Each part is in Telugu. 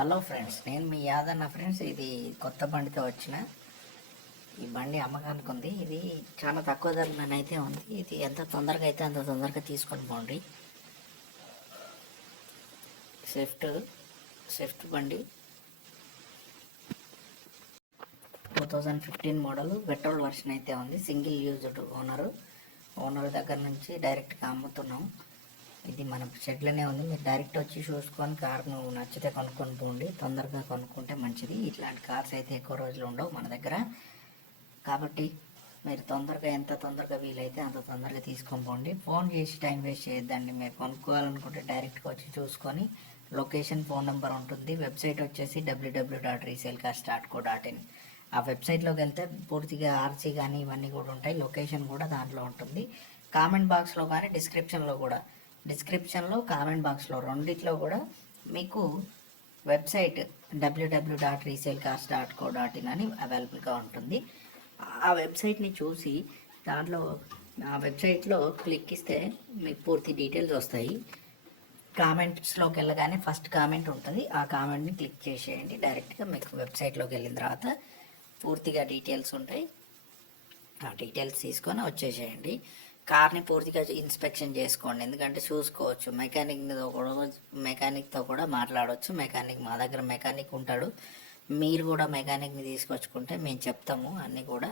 హలో ఫ్రెండ్స్ నేను మీ యాదన్న ఫ్రెండ్స్. ఇది కొత్త బండితో వచ్చిన ఈ బండి అమ్మకానికి ఉంది ఇది చాలా తక్కువ ధరలోనైతే ఉంది. ఇది ఎంత తొందరగా అయితే అంత తొందరగా తీసుకొని పోండి. స్విఫ్ట్ స్విఫ్ట్ బండి. Two thousand fifteen model petrol version అయితే ఉంది. Single used owner. ఓనర్ దగ్గర నుంచి డైరెక్ట్గా అమ్ముతున్నాం. ఇది మన షెడ్లోనే ఉంది. మీరు డైరెక్ట్ వచ్చి చూసుకొని కార్ను నచ్చితే కొనుక్కొని పోండి. తొందరగా కొనుక్కుంటే మంచిది. ఇట్లాంటి కార్స్ అయితే ఎక్కువ రోజులు ఉండవు మన దగ్గర. కాబట్టి మీరు తొందరగా ఎంత తొందరగా వీలైతే అంత తొందరగా తీసుకొని పోండి. ఫోన్ చేసి టైం వేస్ట్ చేయొద్దండి. మీరు కొనుక్కోవాలనుకుంటే డైరెక్ట్గా వచ్చి చూసుకొని లొకేషన్ ఫోన్ నెంబర్ ఉంటుంది. వెబ్సైట్ వచ్చేసి W W dot resale cost dot co dot in ఆ వెబ్సైట్లోకి వెళ్తే పూర్తిగా ఆర్సీ కానీ ఇవన్నీ కూడా ఉంటాయి. లొకేషన్ కూడా దాంట్లో ఉంటుంది. కామెంట్ బాక్స్లో కానీ డిస్క్రిప్షన్లో కూడా డిస్క్రిప్షన్లో కామెంట్ బాక్స్లో రెండిట్లో కూడా మీకు website W W dot resale cars dot co dot in అని అవైలబుల్గా ఉంటుంది. ఆ వెబ్సైట్ని చూసి దాంట్లో ఆ వెబ్సైట్లో క్లిక్ ఇస్తే మీకు పూర్తి డీటెయిల్స్ వస్తాయి. కామెంట్స్లోకి వెళ్ళగానే ఫస్ట్ కామెంట్ ఉంటుంది. ఆ కామెంట్ని క్లిక్ చేసేయండి. డైరెక్ట్గా మీకు వెబ్సైట్లోకి వెళ్ళిన తర్వాత పూర్తిగా డీటెయిల్స్ ఉంటాయి. ఆ డీటెయిల్స్ తీసుకొని వచ్చేసేయండి. కార్ని పూర్తిగా ఇన్స్పెక్షన్ చేసుకోండి. ఎందుకంటే చూసుకోవచ్చు. మెకానిక్తో కూడా మెకానిక్తో కూడా మాట్లాడవచ్చు మెకానిక్ మా దగ్గర మెకానిక్ ఉంటాడు. మీరు కూడా మెకానిక్ని తీసుకొచ్చుకుంటే మేము చెప్తాము అన్నీ కూడా.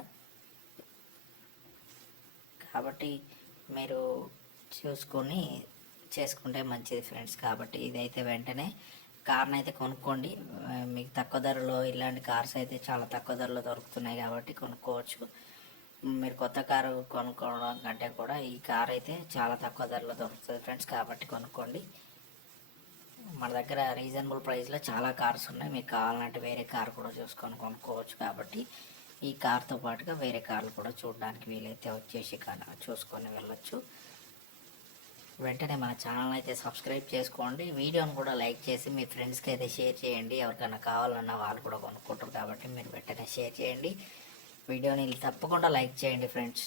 కాబట్టి మీరు చూసుకొని చేసుకుంటే మంచిది ఫ్రెండ్స్. కాబట్టి ఇదైతే వెంటనే కార్ని అయితే కొనుక్కోండి. మీకు తక్కువ ధరలో ఇలాంటి కార్స్ అయితే చాలా తక్కువ ధరలో దొరుకుతున్నాయి కాబట్టి కొనుక్కోవచ్చు. మీరు కొత్త కారు కొనుక్కోవడం కంటే కూడా ఈ కార్ అయితే చాలా తక్కువ ధరలో దొరుకుతుంది ఫ్రెండ్స్ కాబట్టి కొనుక్కోండి. మన దగ్గర రీజనబుల్ ప్రైస్లో చాలా కార్స్ ఉన్నాయి. మీకు కావాలంటే వేరే కార్ కూడా చూసుకొని కొనుక్కోవచ్చు కాబట్టి ఈ కార్తో పాటుగా వేరే కార్లు కూడా చూడడానికి వీలైతే వచ్చేసి కానీ చూసుకొని వెళ్ళొచ్చు. వెంటనే మన ఛానల్ అయితే సబ్స్క్రైబ్ చేసుకోండి. వీడియోని కూడా లైక్ చేసి మీ ఫ్రెండ్స్కి అయితే షేర్ చేయండి. ఎవరికైనా కావాలన్నా వాళ్ళు కూడా కొనుక్కుంటారు కాబట్టి మీరు వెంటనే షేర్ చేయండి. వీడియోని తప్పకుండా లైక్ చేయండి ఫ్రెండ్స్.